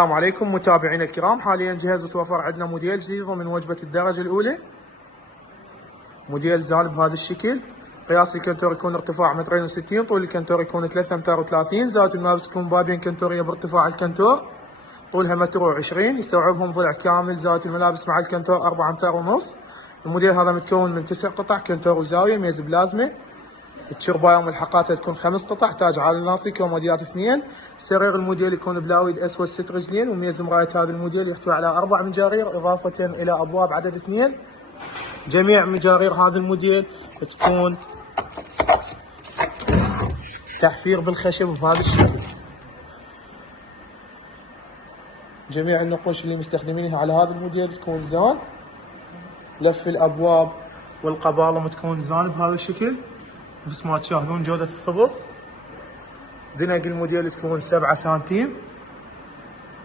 السلام عليكم متابعينا الكرام. حاليا جهز وتوفر عندنا موديل جديد من وجبة الدرجة الأولى. موديل زان بهذا الشكل. قياس الكنتور يكون ارتفاع 2.60 متر، طول الكنتور يكون 3.30 متر، زاوية الملابس تكون بابين كنتورية بارتفاع الكنتور، طولها 1.20 متر، يستوعبهم ضلع كامل. زاوية الملابس مع الكنتور 4.5 متر. الموديل هذا متكون من 9 قطع، كنتور وزاوية، ميز بلازمة. التشربايه وملحقاتها تكون 5 قطع، تاج عالي ناصي، كوموديات 2. سرير الموديل يكون بلاويد اسود 6 رجلين، وميز مرايه هذا الموديل يحتوي على 4 مجارير اضافه الى ابواب عدد 2. جميع مجارير هذا الموديل تكون تحفير بالخشب بهذا الشكل. جميع النقوش اللي مستخدمينها على هذا الموديل تكون زان. لف الابواب والقبالم تكون زان بهذا الشكل. نفس ما تشاهدون جودة الصبغ. دنق الموديل تكون 7 سنتيم.